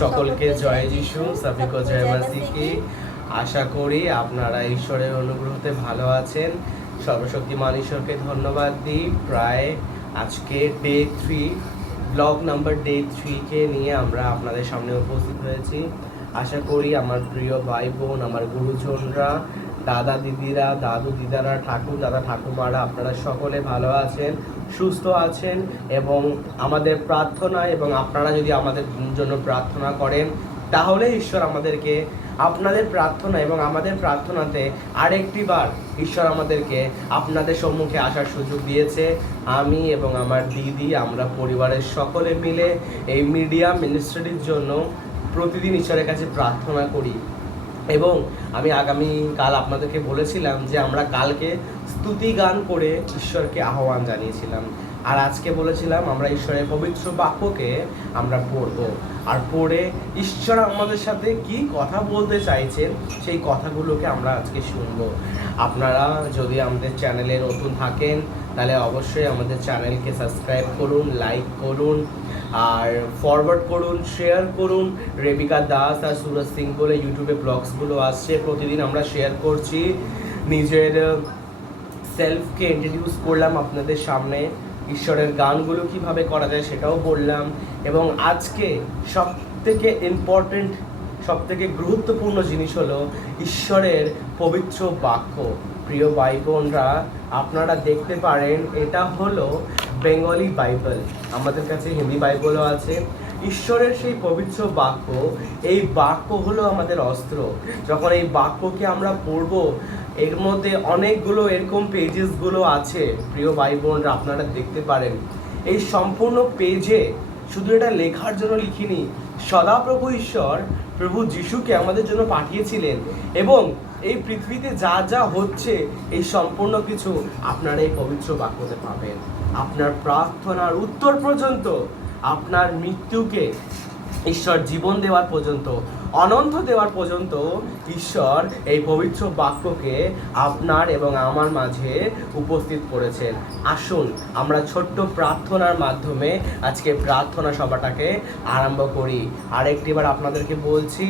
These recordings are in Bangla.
সকলকে জয় যিশু, সবিকো জয় মাসিকি। আশা করি আপনারা ঈশ্বরের অনুগ্রহতে ভালো আছেন। সর্বশক্তিমান ঈশ্বরকে ধন্যবাদ দিই। প্রায় আজকে ডে 3, ব্লগ নাম্বার ডে 3কে নিয়ে আমরা আপনাদের সামনে উপস্থিত হয়েছি। আশা করি আমার প্রিয় ভাই বোন, আমার গুরুজনরা, দাদা দিদিরা, দাদু দিদারা, ঠাকুর দাদা ঠাকুমারা, আপনারা সকলে ভালো আছেন, সুস্থ আছেন। এবং আমাদের প্রার্থনা এবং আপনারা যদি আমাদের জন্য প্রার্থনা করেন, তাহলে ঈশ্বর আমাদেরকে আপনাদের প্রার্থনা এবং আমাদের প্রার্থনাতে আরেকটি বার ঈশ্বর আমাদেরকে আপনাদের সম্মুখে আসার সুযোগ দিয়েছে। আমি এবং আমার দিদি, আমরা পরিবারের সকলে মিলে এই মিডিয়া মিনিস্ট্রির জন্য প্রতিদিন ঈশ্বরের কাছে প্রার্থনা করি। এবং আমি আগামীকাল আপনাদেরকে বলেছিলাম যে আমরা কালকে স্তুতি গান করে ঈশ্বরকে আহ্বান জানিয়েছিলাম, আর আজকে বলেছিলাম আমরা ঈশ্বরের পবিত্র বাক্যকে আমরা পড়ব, আর পড়ে ঈশ্বর আমাদের সাথে কি কথা বলতে চাইছেন সেই কথাগুলোকে আমরা আজকে শুনবো। আপনারা যদি আমাদের চ্যানেলে নতুন থাকেন তাহলে অবশ্যই আমাদের চ্যানেলকে সাবস্ক্রাইব করুন, লাইক করুন, আর ফরওয়ার্ড করুন, শেয়ার করুন। রেবিকা দাস আর সুরজ সিং বলে ইউটিউবে ব্লগসগুলো আসছে, প্রতিদিন আমরা শেয়ার করছি। নিজের সেলফকে ইন্ট্রোডিউস করলাম আপনাদের সামনে, ঈশ্বরের গানগুলো কিভাবে করা যায় সেটাও বললাম। এবং আজকে সবথেকে ইম্পর্টেন্ট, সবথেকে গুরুত্বপূর্ণ জিনিস হলো ঈশ্বরের পবিত্র বাক্য। প্রিয় ভাই বোনরা, আপনারা দেখতে পারেন এটা হলো বেঙ্গলি বাইবেল, আমাদের কাছে হিন্দি বাইবেলও আছে। ঈশ্বরের সেই পবিত্র বাক্য, এই বাক্য হলো আমাদের অস্ত্র। যখন এই বাক্যকে আমরা পড়ব, এর মধ্যে অনেকগুলো এরকম পেজেসগুলো আছে। প্রিয় ভাই বোনরা, আপনারা দেখতে পারেন এই সম্পূর্ণ পেজে শুধু এটা লেখার জন্য লিখিনি, সদাপ্রভু ঈশ্বর প্রভু যিশুকে আমাদের জন্য পাঠিয়েছিলেন। এবং এই পৃথিবীতে যা যা হচ্ছে এই সম্পূর্ণ কিছু আপনারা এই পবিত্র বাক্যতে পাবেন। আপনার প্রার্থনার উত্তর পর্যন্ত, আপনার মৃত্যুকে ঈশ্বর জীবন দেওয়ার পর্যন্ত, অনন্ত দেওয়ার পর্যন্ত ঈশ্বর এই পবিত্র বাক্যকে আপনার এবং আমার মাঝে উপস্থিত করেছেন। আসুন আমরা ছোট্ট প্রার্থনার মাধ্যমে আজকে প্রার্থনা সভাটাকে আরম্ভ করি। আরেকটিবার আপনাদেরকে বলছি,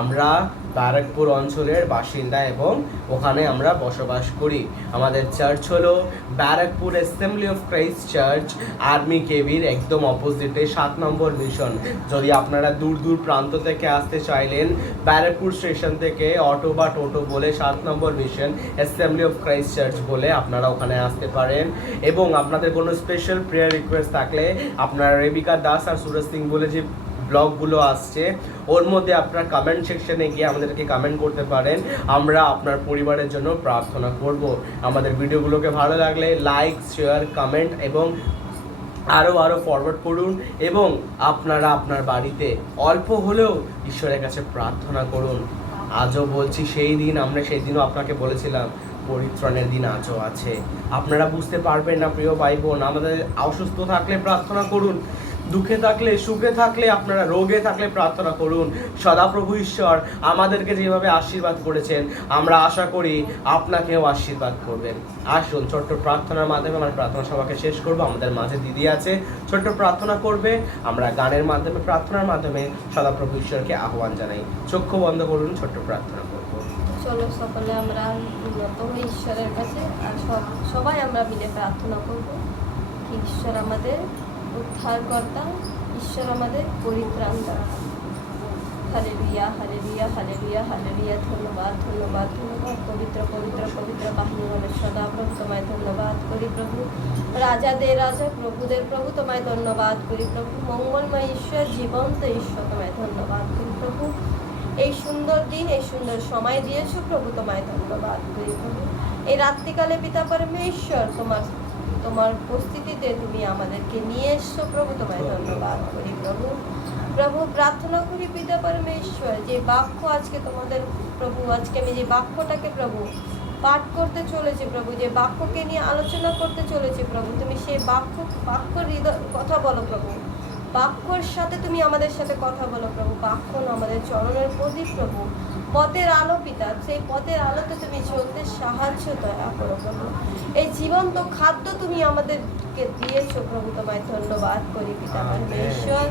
আমরা ব্যারাকপুর অঞ্চলের বাসিন্দা এবং ওখানে আমরা বসবাস করি। আমাদের চার্চ হলো Barrackpore assembly of Christ church, army কেবির একদম অপোজিটে 7 নম্বর মিশন। যদি আপনারা দূর দূর প্রান্ত থেকে আসতে চাইলেন, ব্যারাকপুর স্টেশন থেকে অটো বা টোটো বলে 7 number mission assembly of Christ church বলে আপনারা ওখানে আসতে পারেন। এবং আপনাদের কোনো স্পেশাল প্রেয়ার রিকোয়েস্ট থাকলে আপনারা রেবিকা দাস আর সুরজ সিং বলে যে ব্লগগুলো আসছে, ওর মধ্যে আপনার কমেন্ট সেকশনে গিয়ে আমাদেরকে কমেন্ট করতে পারেন। আমরা আপনার পরিবারের জন্য প্রার্থনা করব। আমাদের ভিডিওগুলোকে ভালো লাগলে লাইক, শেয়ার, কমেন্ট এবং আরও ফরওয়ার্ড করুন। এবং আপনারা আপনার বাড়িতে অল্প হলেও ঈশ্বরের কাছে প্রার্থনা করুন। আজও বলছি, সেই দিনও আপনাকে বলেছিলাম পরিত্রাণের দিন আজও আছে। আপনারা বুঝতে পারবেন না প্রিয় ভাই বোন, আমাদের অসুস্থ থাকলে প্রার্থনা করুন, দুঃখে থাকলে, সুখে থাকলে, আপনারা রোগে থাকলে প্রার্থনা করুন। সদাপ্রভু ঈশ্বর আমাদেরকে যেভাবে আশীর্বাদ করেছেন, আমরা আশা করি আপনাকেও আশীর্বাদ করবেন। আসুন ছোট্ট প্রার্থনার মাধ্যমে আমরা প্রার্থনা সভাকে শেষ করব। আমাদের মাঝে দিদি আছে, ছোট্ট প্রার্থনা করবে। আমরা গানের মাধ্যমে, প্রার্থনার মাধ্যমে সদাপ্রভু ঈশ্বরকে আহ্বান জানাই। চক্ষু বন্ধ করুন, ছোট্ট প্রার্থনা করব। চলো সকলে আমরা উন্নত হই ঈশ্বরের কাছে, আর সবাই আমরা মিলে প্রার্থনা করব। ঈশ্বর আমাদের উদ্ধারকর্তা, ঈশ্বর আমাদের পরিত্রাণতা। Hallelujah, hallelujah, hallelujah, hallelujah. ধন্যবাদ, ধন্যবাদ, ধন্যবাদ। পবিত্র পবিত্র পবিত্র বাহিনীগণের সদাপ্রভু তোমায় ধন্যবাদ করি প্রভু। রাজাদের রাজা, প্রভুদের প্রভু তোমায় ধন্যবাদ করি প্রভু। মঙ্গলময় ঈশ্বর, জীবন্ত ঈশ্বর তোমায় ধন্যবাদ করি প্রভু। এই সুন্দর দিন, এই সুন্দর সময় দিয়েছো প্রভু, তোমায় ধন্যবাদ করি প্রভু। এই রাত্রিকালে পিতা পরমেশ্বর তোমার উপস্থিতিতে তুমি আমাদেরকে নিয়ে এসছো প্রভু, তোমায় ধন্যবাদ করি প্রভু। প্রভু প্রার্থনা করি পিতা পরমেশ্বর, যে বাক্য আজকে তোমাদের প্রভু, আজকে আমি যে বাক্যটাকে প্রভু পাঠ করতে চলেছি প্রভু, যে বাক্যকে নিয়ে আলোচনা করতে চলেছি প্রভু, তুমি সেই বাক্য হৃদয় কথা বলো প্রভু। বাক্যর সাথে তুমি আমাদের সাথে কথা বলো প্রভু। বাক্য আমাদের চরণের প্রদীপ প্রভু, পথের আলো পিতা, সেই পথের আলোতে তুমি চলতে সাহায্য দয়া করো প্রভু। এই জীবন্ত খাদ্য তুমি আমাদেরকে দিয়েছো প্রভু, তোমায় ধন্যবাদ করি পিতা পরমেশ্বর।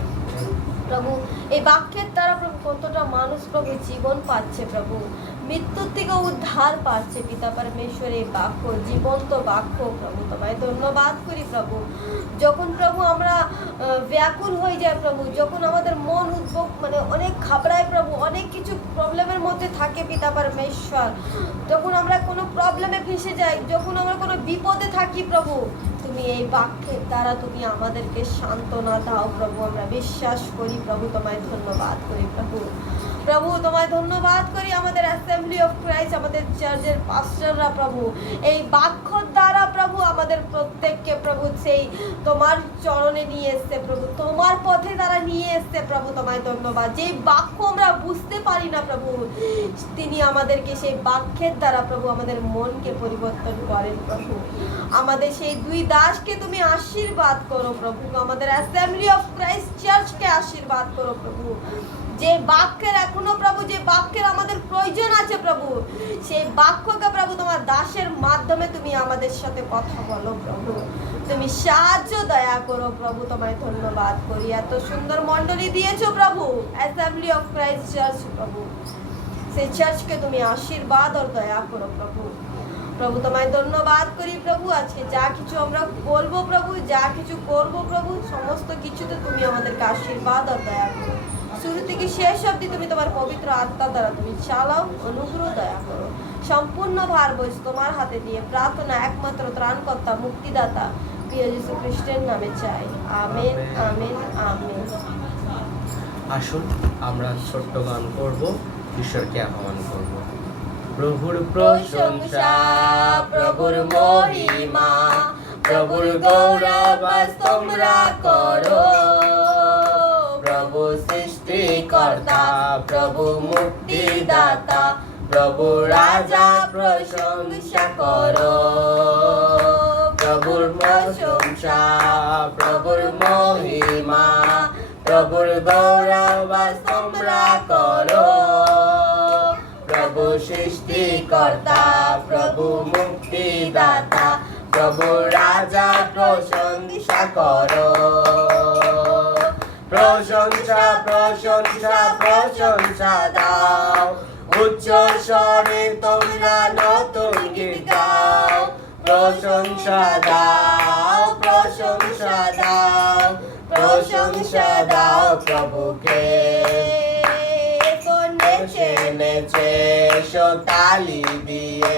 প্রভু এই বাক্যের দ্বারা প্রভু কতটা মানুষ প্রভু জীবন পাচ্ছে প্রভু, মৃত্যুর থেকে উদ্ধার পাচ্ছে পিতা পরমেশ্বর। এই বাক্য জীবন্ত বাক্য প্রভু, তোমায় ধন্যবাদ করি প্রভু। যখন প্রভু আমরা ব্যাকুল হয়ে যায় প্রভু, যখন আমাদের মন উদ্ভব অনেক ঘাবড়ায় প্রভু, অনেক কিছু প্রবলেমের মধ্যে থাকে পিতা পরমেশ্বর, যখন আমরা কোনো প্রবলেমে ফেসে যাই, যখন আমরা কোনো বিপদে থাকি প্রভু, তুমি এই বাক্যের দ্বারা তুমি আমাদেরকে সান্ত্বনা দাও প্রভু। আমরা বিশ্বাস করি প্রভু, তোমায় ধন্যবাদ করি প্রভু। প্রভু তোমায় ধন্যবাদ করি আমাদের অ্যাসেম্বলি অফ ক্রাইস্ট, আমাদের চার্চের পাস্টররা প্রভু এই বাক্য দ্বারা প্রভু আমাদের প্রত্যেককে প্রভু সেই তোমার চরণে নিয়ে এসছে প্রভু, তোমার পথে তারা নিয়ে এসছে প্রভু। তোমায় ধন্যবাদ। যে বাক্য আমরা বুঝতে পারি না প্রভু, তিনি আমাদেরকে সেই বাক্যের দ্বারা প্রভু আমাদের মনকে পরিবর্তন করেন প্রভু। আমাদের সেই দুই দাসকে তুমি আশীর্বাদ করো প্রভু, আমাদের অ্যাসেম্বলি অফ ক্রাইস্ট চার্চকে আশীর্বাদ করো প্রভু। যে বাক্যের এখনো প্রভু, যে বাক্যের আমাদের প্রয়োজন আছে প্রভু, সেই বাক্যকে প্রভু তোমার দাসের মাধ্যমে তুমি আমাদের সাথে কথা বলো প্রভু, তুমি সাহায্য দয়া করো প্রভু। তোমায় ধন্যবাদ করি, এত সুন্দর মণ্ডলী দিয়েছো প্রভু অ্যাসেম্বলি অফ ক্রাইস্ট চার্চ প্রভু, সেই চার্চকে তুমি আশীর্বাদ আর দয়া করো প্রভু। প্রভু তোমায় ধন্যবাদ করি প্রভু। আজকে যা কিছু আমরা বলবো প্রভু, যা কিছু করবো প্রভু, সমস্ত কিছুতে তুমি আমাদেরকে আশীর্বাদ আর দয়া করো। শুরু থেকে শেষ অবধি তুমি তোমার পবিত্র আত্মা দ্বারা তুমি চালাও, অনুগ্রহ দয়া করো। সম্পূর্ণ ভার বোঝ তোমার হাতে দিয়ে প্রার্থনা একমাত্র ত্রাণকর্তা মুক্তিদাতা প্রিয় যীশু খ্রিস্টের নামে চাই, আমেন আমেন আমেন। আসুন আমরা ছোট্ট গান করব, ঈশ্বরকে আহ্বান করব। প্রভুর প্রশংসা, প্রভুর মহিমা, প্রভুর গৌরব তোমরা করো। প্রভু সৃষ্টিকর্তা, প্রভু মুক্তিদাতা, প্রভু রাজা প্রশংসা করো। প্রভুর প্রশংসা, প্রভুর মহিমা, প্রভুর গৌরব তোমরা করো। প্রভু সৃষ্টিকর্তা, প্রভু মুক্তিদাতা, প্রভু রাজা প্রশংসা করো। প্রশংসা প্রশংসা প্রশংসা দাও, উচ্চ স্বরে তোমরা নতুন গীত গাও। প্রশংসা দাও, প্রশংসা দাও, প্রশংসা দাও প্রভুকে। নেচে নেচে এসো তালি দিয়ে,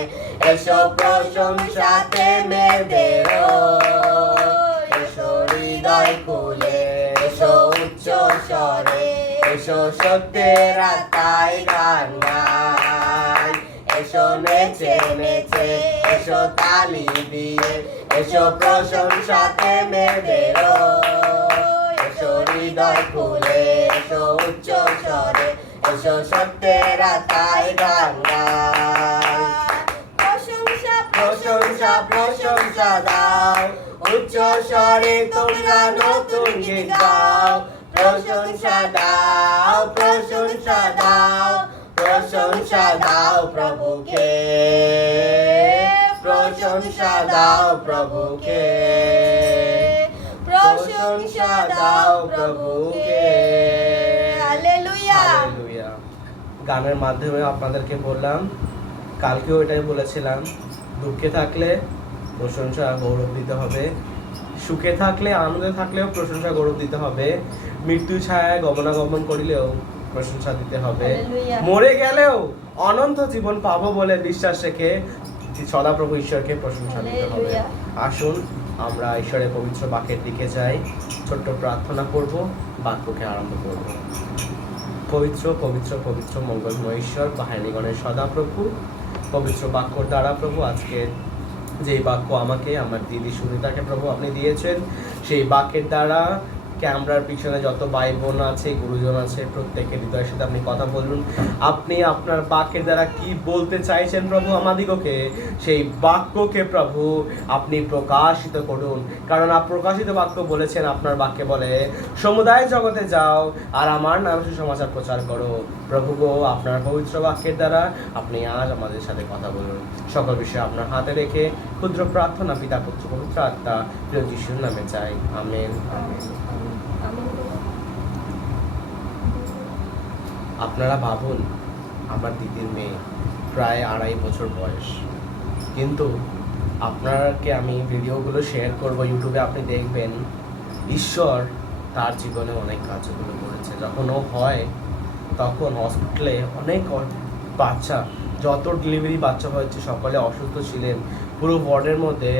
এসো প্রশংসাতে মেয়েদেরও। এসো হৃদয় খুলে, এসো উচ্চ স্বরে, এসো সত্যের আত্মায় গান গাই। এসো নেচে নেচে এসো তালি দিয়ে, এসো প্রশংসাতে মেয়েদেরও। এসো হৃদয় খুলে, এসো উচ্চ স্বরে, এসো সত্যের আত্মায় গান গাই। প্রশংসা প্রশংসা প্রশংসা দাও, উচ্চ স্বরে তোমরা নতুন গীত গাও। প্রশংসা দাও, প্রশংসা দাও, প্রশংসা দাও প্রভুকে। প্রশংসা দাও প্রভুকে, প্রশংসা দাও প্রভুকে। হালেলুয়া। হালেলুয়া। গানের মাধ্যমে আপনাদেরকে বললাম, কালকেও এটাই বলেছিলাম, দুঃখে থাকলে প্রশংসা গৌরব দিতে হবে, সুখে থাকলে আনন্দে থাকলেও প্রশংসা গৌরব দিতে হবে, মৃত্যু ছায়ায় গমনাগমন করিলেও প্রশংসা দিতে হবে, মরে গেলেও অনন্ত জীবন পাবো বলে বিশ্বাস রেখে সদাপ্রভু ঈশ্বরকে প্রশংসা দিতে হবে। আসুন আমরা ঈশ্বরের পবিত্র বাক্যের দিকে যাই, ছোট্ট প্রার্থনা করব, বাক্যকে আরম্ভ করব। পবিত্র পবিত্র পবিত্র মঙ্গলময় ঈশ্বর বাহিনীগণের সদাপ্রভু, পবিত্র বাক্যর দ্বারা প্রভু আজকে যেই বাক্য আমাকে আমার দিদি সুনিতাকে প্রভু আপনি দিয়েছেন, সেই বাক্যের দ্বারা ক্যামেরার পিছনে যত ভাই বোন আছে, গুরুজন আছে, প্রত্যেকের হৃদয়ের সাথে আপনি কথা বলুন। আপনি আপনার বাক্যের দ্বারা কি বলতে চাইছেন প্রভু আমাদিগকে, সেই বাক্যকে প্রভু আপনি প্রকাশিত করুন। কারণ প্রকাশিত বাক্য বলেছেন, আপনার বাক্যে বলে সমুদায় জগতে যাও আর আমার নাম সুসমাচার প্রচার করো। প্রভু গো, আপনার পবিত্র বাক্যের দ্বারা আপনি আজ আমাদের সাথে কথা বলুন। সকল বিষয় আপনার হাতে রেখে ক্ষুদ্র প্রার্থনা পিতা পুত্র পবিত্র আত্মা প্রিয় যিশুর নামে চাই, আমেন আমেন। আপনারা ভাবুন, আমার দিদির মেয়ে প্রায় 2.5 বছর বয়স, কিন্তু আপনাকে আমি ভিডিওগুলো শেয়ার করব ইউটিউবে, আপনি দেখবেন ঈশ্বর তার জীবনে অনেক কাজগুলো করেছে। যখন ও হয় তখন হসপিটালে অনেক বাচ্চা, যত ডেলিভারি বাচ্চা হয়েছে সকলে অসুস্থ ছিলেন। পুরো ওয়ার্ডের মধ্যে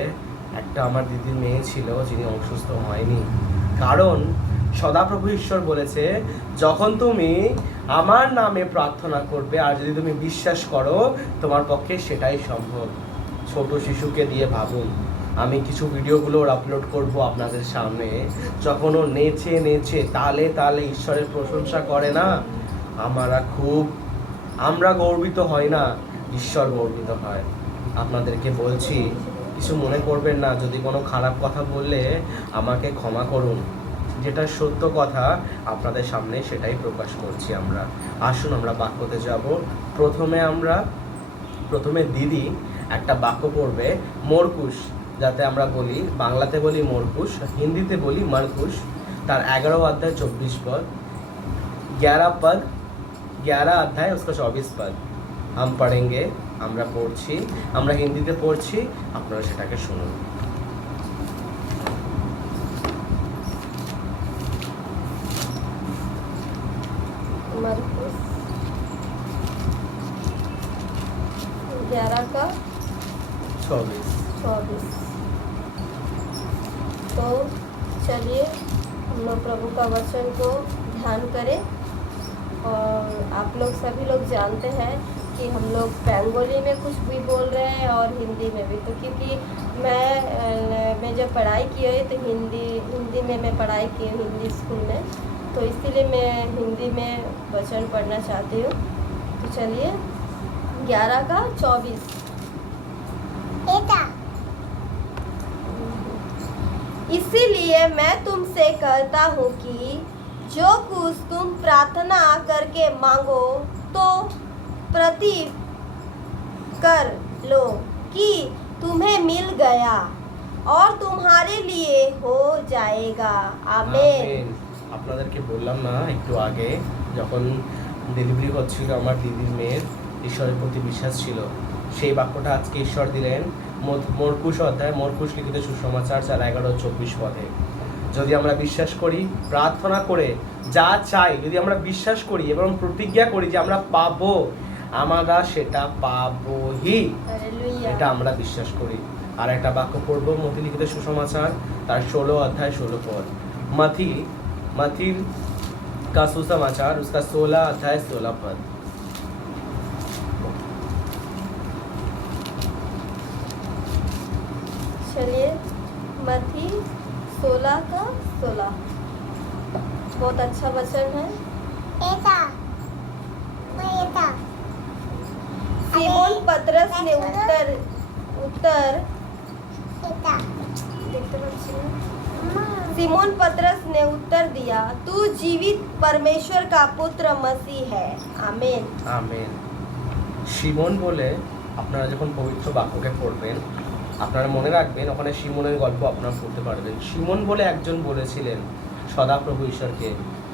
একটা আমার দিদির মেয়ে ছিল যিনি অসুস্থ হয়নি, কারণ সদাপ্রভু ঈশ্বর বলেছে, যখন তুমি আমার নামে প্রার্থনা করবে আর যদি তুমি বিশ্বাস করো তোমার পক্ষে সেটাই সম্ভব। ছোট শিশুকে দিয়ে ভাবুন, আমি কিছু ভিডিওগুলো আপলোড করব আপনাদের সামনে, যখন ও নেচে নেচে তালে তালে ঈশ্বরের প্রশংসা করে না, আমরা গর্বিত হই না, ঈশ্বর গর্বিত হয়। আপনাদেরকে বলছি, কিছু মনে করবেন না, যদি কোনো খারাপ কথা বললে আমাকে ক্ষমা করুন, যেটা সত্য কথা আপনাদের সামনে সেটাই প্রকাশ করছি আমরা। আসুন আমরা বাক্যতে যাব। প্রথমে দিদি একটা বাক্য পড়বে, মরকুশ, যাতে আমরা বলি, বাংলাতে বলি মরকুশ, হিন্দিতে বলি মারকুশ, তার 11 অধ্যায় 24 পদ, 11 अध्याय उसका 24 पद हम पढ़ेंगे। আমরা পড়ছি, আমরা হিন্দিতে পড়ছি, আপনারা সেটাকে শুনুন। मरकुस 11 का 24। तो चलिए हम लोग प्रभु का वचन को ध्यान करें। और आप लोग सभी लोग जानते हैं कि हम लोग बंगाली में कुछ भी बोल रहे हैं और हिंदी में भी, तो क्योंकि मैं जब पढ़ाई की है तो हिंदी में मैं पढ़ाई की हूँ, हिंदी स्कूल में, तो इसीलिए मैं हिंदी में वचन पढ़ना चाहती हूँ। तो चलिए 11 का 24। इसीलिए मैं तुमसे कहता हूँ कि जो कुछ तुम प्रार्थना करके मांगो तो प्रति कर लो कि तुम्हें मिल गया और तुम्हारे लिए हो जाएगा। आमीन। আপনাদেরকে বললাম না একটু আগে, যখন ডেলিভারি হচ্ছিল আমার দিদির মেয়ের, ঈশ্বরের প্রতি বিশ্বাস ছিল, সেই বাক্যটা আজকে ঈশ্বর দিলেন মরকুশ লিখিত সুসমাচার 4:11-24 পদে। যদি আমরা বিশ্বাস করি, প্রার্থনা করে যা চাই, যদি আমরা বিশ্বাস করি এবং প্রতিজ্ঞা করি যে আমরা পাবো, আমরা সেটা পাবোই, এটা আমরা বিশ্বাস করি। আর একটা বাক্য পড়ব, মথি লিখিত সুসমাচার তার 16:16 পদ, मथी का सुसमाचार उसका 16:16 पद। चलिए मथी 16 का 16 बहुत अच्छा वचन है। सिमोन पतरस ने उत्तर सिमोन पतरस ने उत्तर दिया, तू जीवित परमेश्वर का पुत्र मसीह है। आमीन। आमीन। শিমোন বলে, আপনারা যখন পবিত্র বাক্যকে পড়বেন আপনারা মনে রাখবেন, ওখানে শিমোনের গল্প আপনারা পড়তে পারবেন। শিমোন বলে একজন বলেছিলেন সদাপ্রভু ঈশ্বরকে,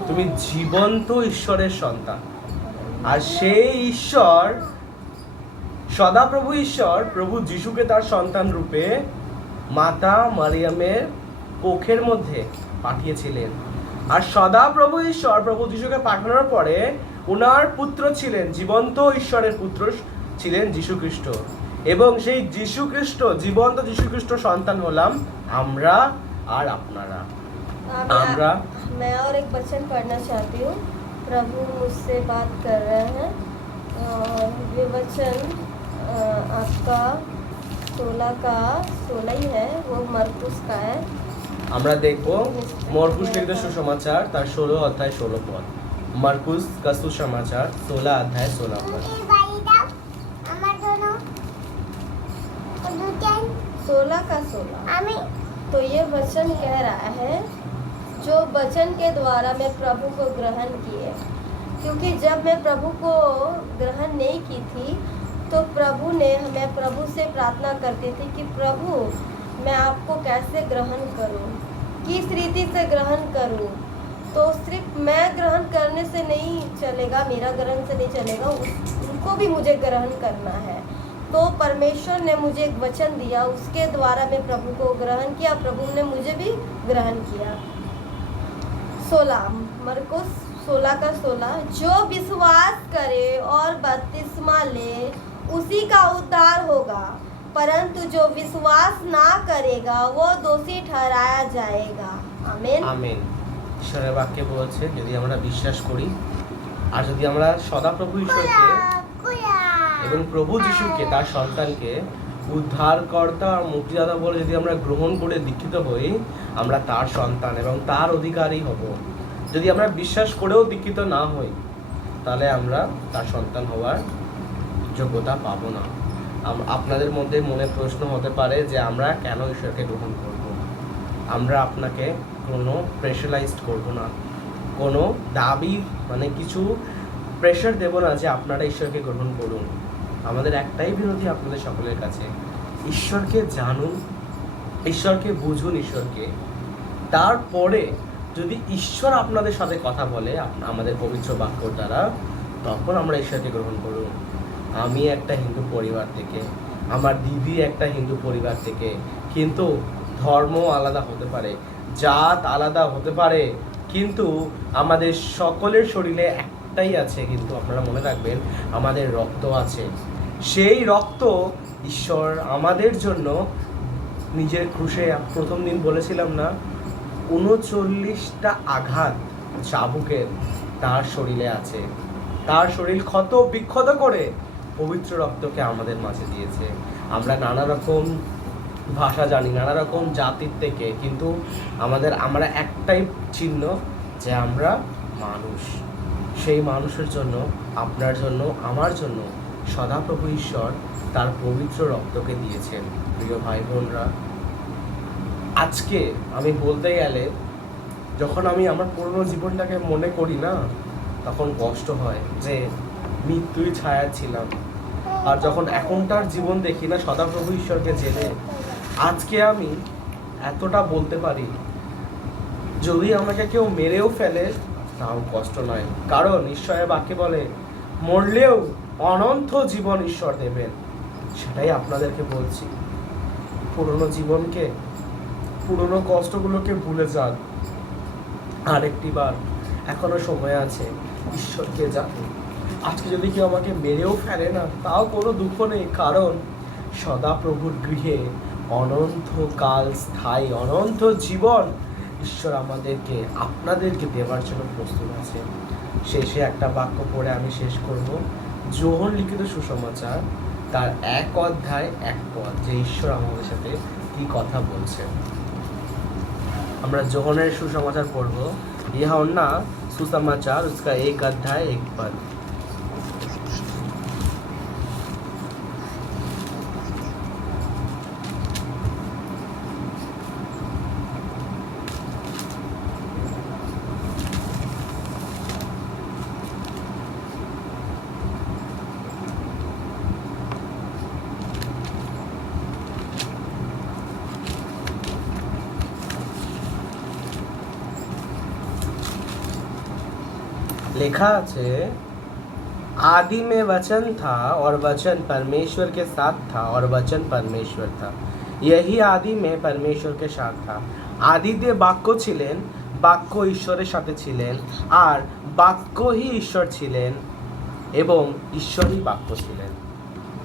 তুমি জীবন্ত ঈশ্বরের সন্তান। আর সেই ঈশ্বর, সদাপ্রভু ঈশ্বর প্রভু যিশুকে তার সন্তান রূপে মাতা মারিয়ামের কোখের মধ্যে পাঠিয়েছিলেন। আর সদাপ্রভু ঈশ্বর প্রভু যিশুকে পাঠানোর পরে ওনার পুত্র ছিলেন, জীবন্ত ঈশ্বরের পুত্র ছিলেন যীশু খ্রিস্ট, এবং সেই যীশু খ্রিস্ট, জীবন্ত যীশু খ্রিস্ট সন্তান হলাম আমরা আর আপনারা। আমরা मैं और एक वचन पढ़ना चाहती हूँ। प्रभु मुझसे बात कर रहे हैं और ये वचन आपका 16 का 16 ही है, वो मरकुस का है। আমরা দেখব মরকুশ লিখিত সুসমাচার তার 16:16 পদ, मरकुस का सुसमाचार 16:16 पद। 16 का 16। तो ये वचन कह रहा है, जो वचन के द्वारा मैं प्रभु को ग्रहण किए, क्योंकि जब मैं प्रभु को ग्रहण नहीं की थी तो मैं प्रभु से प्रार्थना करती थी कि प्रभु मैं आपको कैसे ग्रहण करूं, किस रीति से ग्रहण करूं। तो सिर्फ मैं ग्रहण करने करने से नहीं चलेगा, मेरा ग्रहण से नहीं चलेगा, उनको भी मुझे ग्रहण करना है। तो परमेश्वर ने मुझे एक वचन दिया, उसके द्वारा मैं प्रभु को ग्रहण किया, प्रभु ने मुझे भी ग्रहण किया। 16 मरकुस 16:16, जो विश्वास करे और बपतिस्मा ले उसी का उद्धार होगा, परंतु जो विश्वास ना करेगा वो दोषी ठहराया जाएगा। आमीन আমেন। ঈশ্বরের বাক্যে বলছে যদি আমরা বিশ্বাস করি আর যদি আমরা সদাপ্রভু ঈশ্বরকে এবং প্রভু যিশুকে তার সন্তানকে উদ্ধারকর্তা আর মুক্তিদাতা বলে যদি আমরা গ্রহণ করে দীক্ষিত হই, আমরা তার সন্তান এবং তার অধিকারী হব। যদি আমরা বিশ্বাস করেও দীক্ষিত না হই, তাহলে আমরা তার সন্তান হওয়ার যোগ্যতা পাবো না। আপনাদের মধ্যে মনে প্রশ্ন হতে পারে যে আমরা কেন ঈশ্বরকে গ্রহণ করব। আমরা আপনাকে কোনো প্রেশারাইজড করব না, কোনো দাবি মানে কিছু প্রেশার দেব না যে আপনারা ঈশ্বরকে গ্রহণ করুন। আমাদের একটাই বিনতি আপনাদের সকলের কাছে, ঈশ্বরকে জানুন, ঈশ্বরকে বুঝুন, ঈশ্বরকে। তারপরে যদি ঈশ্বর আপনাদের সাথে কথা বলে আমাদের পবিত্র বাক্যর দ্বারা, তখন আমরা ঈশ্বরকে গ্রহণ করুন। আমি একটা হিন্দু পরিবার থেকে, আমার দিদি একটা হিন্দু পরিবার থেকে, কিন্তু ধর্ম আলাদা হতে পারে, জাত আলাদা হতে পারে, কিন্তু আমাদের সকলের শরীরে একটাই আছে। কিন্তু আপনারা মনে রাখবেন, আমাদের রক্ত আছে। সেই রক্ত ঈশ্বর আমাদের জন্য নিজের ক্রুশে, প্রথম দিন বলেছিলাম না, 39টা আঘাত চাবুকের তার শরীরে আছে। তার শরীর ক্ষত বিক্ষত করে পবিত্র রক্তকে আমাদের মাঝে দিয়েছে। আমরা নানা রকম ভাষা জানি, নানা রকম জাতির থেকে, কিন্তু আমরা একটাই চিহ্ন যে আমরা মানুষ। সেই মানুষের জন্য, আপনার জন্য, আমার জন্য সদাপ্রভু ঈশ্বর তার পবিত্র রক্তকে দিয়েছেন। প্রিয় ভাই বোনরা, আজকে আমি বলতে গেলে যখন আমি আমার পুরনো জীবনটাকে মনে করি না, তখন কষ্ট হয় যে মৃত্যুই ছায়া ছিলাম। আর যখন এখনকার জীবন দেখি না সদাপ্রভু ঈশ্বরকে জেনে, আজকে আমি এতটা বলতে পারি, যদি আমাকে কেউ মেরেও ফেলে তাও কষ্ট নয়, কারণ ঈশ্বরের বাক্যে বলে মরলেও অনন্ত জীবন ঈশ্বর দেবেন। সেটাই আপনাদেরকে বলছি, পুরনো জীবনকে, পুরনো কষ্টগুলোকে ভুলে যান। আরেকটি বার এখনো সময় আছে, ঈশ্বরকে জানুন। আজকে যদি কেউ আমাকে মেরেও ফেলে না, তাও কোনো দুঃখ নেই, কারণ সদাপ্রভুর গৃহে অনন্তকাল স্থায়ী অনন্ত জীবন ঈশ্বর আমাদেরকে, আপনাদেরকে দেওয়ার জন্য প্রস্তুত আছে। শেষে একটা বাক্য পড়ে আমি শেষ করব। যোহন লিখিত সুসমাচার তার 1 অধ্যায় 1 পদ, যে ঈশ্বর আমাদের সাথে কি কথা বলছেন। আমরা যোহনের সুসমাচার পড়ব। यूहन्ना सुसमाचार उसका 1 अध्याय 1 पद। लिखा है, आदि में वचन था और वचन परमेश्वर के साथ था और वचन परमेश्वर था, यही आदि में परमेश्वर के साथ था। आदिते বাক্য ছিলেন, বাক্য ঈশ্বরের সাথে ছিলেন, আর বাক্যই ঈশ্বর ছিলেন এবং ঈশ্বরই বাক্য ছিলেন।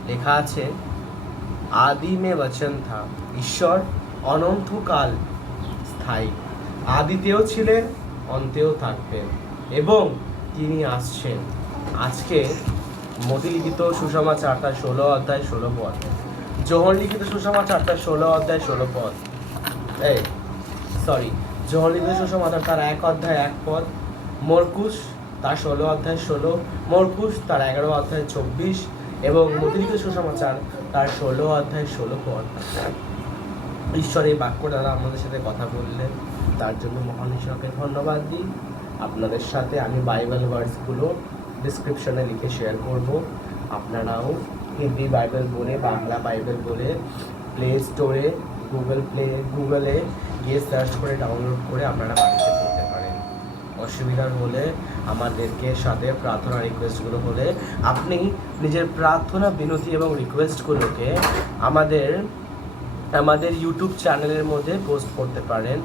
লেখা আছে, आदि में वचन था, ঈশ্বর অনন্তকাল স্থায়ী, আদিতেও ছিলেন, অন্তেও থাকবেন এবং তিনি আসছেন। আজকে মতি লিখিত সুসমাচার তার 16 অধ্যায় 16 পদ, যোহন লিখিত সুসমাচার তার 16 অধ্যায় 16 পদ, যোহন লিখিত সুসমাচার তার 1 অধ্যায় 1 পদ, মরকুস তার 16 অধ্যায় 16, মরকুস তার 11 অধ্যায় 24 এবং মতি লিখিত সুসমাচার তার 16 অধ্যায় 16 পদ। ঈশ্বর এই বাক্য দ্বারা আমাদের সাথে কথা বললেন, তার জন্য মহান ঈশ্বরকে ধন্যবাদ দিই। আপনাদের সাথে আমি বাইবেল ভার্সগুলো ডিসক্রিপশনে লিখে শেয়ার করব। আপনারাও হিন্দি বাইবেল বলে, বাংলা বাইবেল বলে প্লে স্টোরে, গুগলে গিয়ে সার্চ করে ডাউনলোড করে আপনারা বাড়িতে পড়তে পারেন। অসুবিধার হলে আমাদেরকে সাথে প্রার্থনা রিকোয়েস্টগুলো হলে আপনি নিজের প্রার্থনা বিনতি এবং রিকোয়েস্টগুলোকে আমাদের ইউটিউব চ্যানেলের মধ্যে পোস্ট করতে পারেন।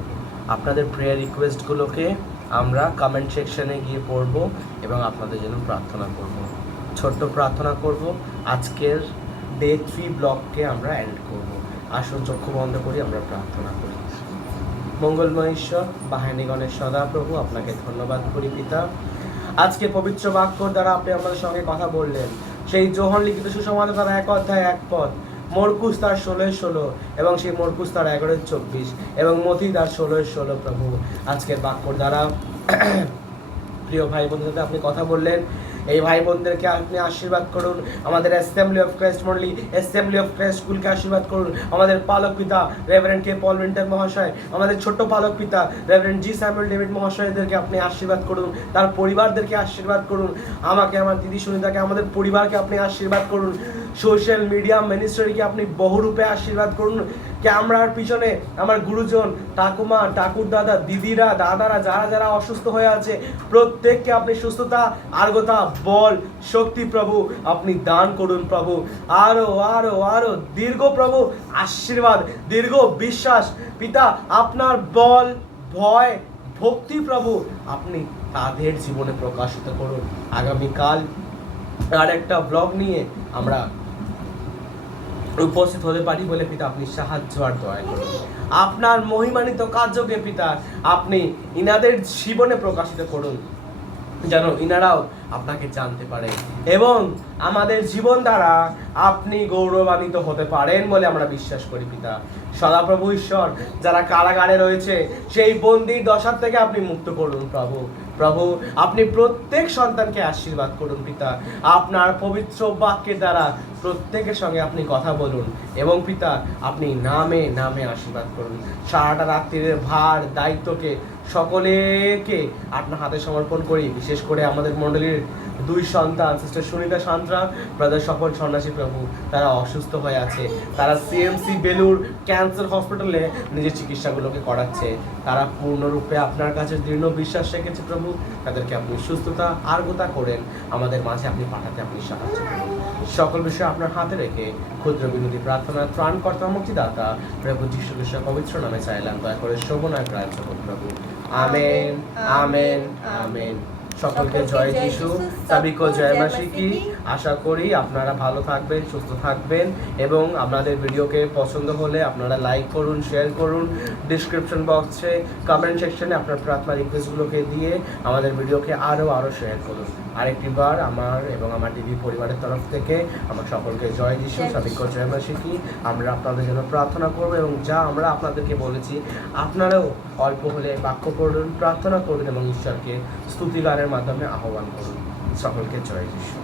আপনাদের প্রেয়ার রিকোয়েস্টগুলোকে আমরা কমেন্ট সেকশনে গিয়ে পড়ব এবং আপনাদের জন্য প্রার্থনা করব। ছোট্ট প্রার্থনা করব। আজকের ডে 3 ব্লগকে আমরা এন্ড করব। আসুন চক্ষু বন্ধ করি, আমরা প্রার্থনা করি। মঙ্গলময় ঈশ্বর, বাহিনীগণের সদাপ্রভু, আপনাকে ধন্যবাদ করি পিতা। আজকে পবিত্র বাক্যর দ্বারা আপনি আমাদের সঙ্গে কথা বললেন। সেই যোহন লিখিত সুসমাচার তার 1 অধ্যায় 1 পদ, মরকুস তার 16:16 এবং সেই মরকুস তার 11:24 এবং মথি তার 16:16। প্রভু, আজকের বাক্যর দ্বারা প্রিয় ভাই বোনদের সাথে আপনি কথা বললেন। এই ভাই বোনদেরকে আপনি আশীর্বাদ করুন। আমাদের অ্যাসেম্বলি অফ ক্রাইস্ট মন্ডলী, অ্যাসেম্বলি অফ ক্রাইস্ট স্কুলকে আশীর্বাদ করুন। আমাদের পালক পিতা রেভারেন্ড কে পল উইন্টার মহাশয়, আমাদের ছোট্ট পালক পিতা রেভারেন্ড জি স্যামুয়েল ডেভিড মহাশয়দেরকে আপনি আশীর্বাদ করুন। তার পরিবারদেরকে আশীর্বাদ করুন। আমাকে, আমার দিদি সুনিতাকে, আমাদের পরিবারকে আপনি আশীর্বাদ করুন। সোশ্যাল মিডিয়া মিনিস্ট্রিকে আপনি বহুরূপে আশীর্বাদ করুন। ক্যামেরার পিছনে আমার গুরুজন, ঠাকুমা, ঠাকুর দাদা, দিদিরা, দাদারা, যারা যারা অসুস্থ হয়ে আছে, প্রত্যেককে আপনি সুস্থতা, আরোগ্যতা, বল, শক্তি প্রভু আপনি দান করুন। প্রভু আরো আরো আরো দীর্ঘ প্রভু আশীর্বাদ, দীর্ঘ বিশ্বাস পিতা, আপনার বল, ভয়, ভক্তি প্রভু আপনি তাদের জীবনে প্রকাশিত করুন। আগামীকাল আর একটা ব্লগ নিয়ে আমরা উপস্থিত হতে পারি বলে পিতা আপনি সাহায্য আর দয়া করুন। আপনার মহিমান্বিত কার্যকে পিতা আপনি ইনাদের জীবনে প্রকাশিত করুন, যেন ইনারাও আপনাকে জানতে পারে এবং আমাদের জীবন দ্বারা আপনি গৌরবান্বিত হতে পারেন বলে আমরা বিশ্বাস করি পিতা। সদাপ্রভু ঈশ্বর, যারা কারাগারে রয়েছে সেই বন্দির দশার থেকে আপনি মুক্ত করুন প্রভু। প্রভু আপনি প্রত্যেক সন্তানকে আশীর্বাদ করুন পিতা। আপনার পবিত্র বাক্যের দ্বারা প্রত্যেকের সঙ্গে আপনি কথা বলুন এবং পিতা আপনি নামে নামে আশীর্বাদ করুন। সারাটা রাত্রির ভার দায়িত্বকে সকলেকে আপনার হাতে সমর্পণ করি। বিশেষ করে আমাদের মণ্ডলীর 2 সন্তান, সিস্টার সুনিতা সান্ত্রা, ব্রাদার সফল সন্ন্যাসী প্রভু, তারা অসুস্থ হয়ে আছে। তারা সিএমসি বেলুর ক্যান্সার হসপিটালে নিজের চিকিৎসাগুলোকে করাচ্ছে। তারা পূর্ণরূপে আপনার কাছে দৃঢ় বিশ্বাস রেখেছে প্রভু। তাদেরকে আপনি সুস্থতা, আরোগ্যতা করেন, আমাদের মাঝে আপনি পাঠাতে আপনি সাহায্য করুন। সকল বিষয় আপনার হাতে রেখে ক্ষুদ্র বিনতি প্রার্থনা ত্রাণকর্তা মুক্তিদাতা প্রভু যীশু খ্রিস্টের পবিত্র নামে চাইলাম, দয়া করে শোভনায় গ্রাহ্য করুন প্রভু। Amen, amen, amen. সকলকে জয় যিশু, সবিকো জয় মাসি কি। আশা করি আপনারা ভালো থাকবেন, সুস্থ থাকবেন এবং আপনাদের ভিডিওকে পছন্দ হলে আপনারা লাইক করুন, শেয়ার করুন। ডিসক্রিপশন বক্সে, কমেন্ট সেকশনে আপনার প্রার্থনা রিকোয়েস্টগুলোকে দিয়ে আমাদের ভিডিওকে আরও শেয়ার করুন। আরেকটি বার আমার এবং আমার দিদি পরিবারের তরফ থেকে আমার সকলকে জয় যিশু, সবিকো জয় মাসি কি। আমরা আপনাদের জন্য প্রার্থনা করব এবং যা আমরা আপনাদেরকে বলেছি আপনারাও অল্প হলে বাক্য পড়ুন, প্রার্থনা করুন এবং ঈশ্বরকে স্তুতি গানের মাধ্যমে আহ্বান করুন। সকলকে জয় যিশু।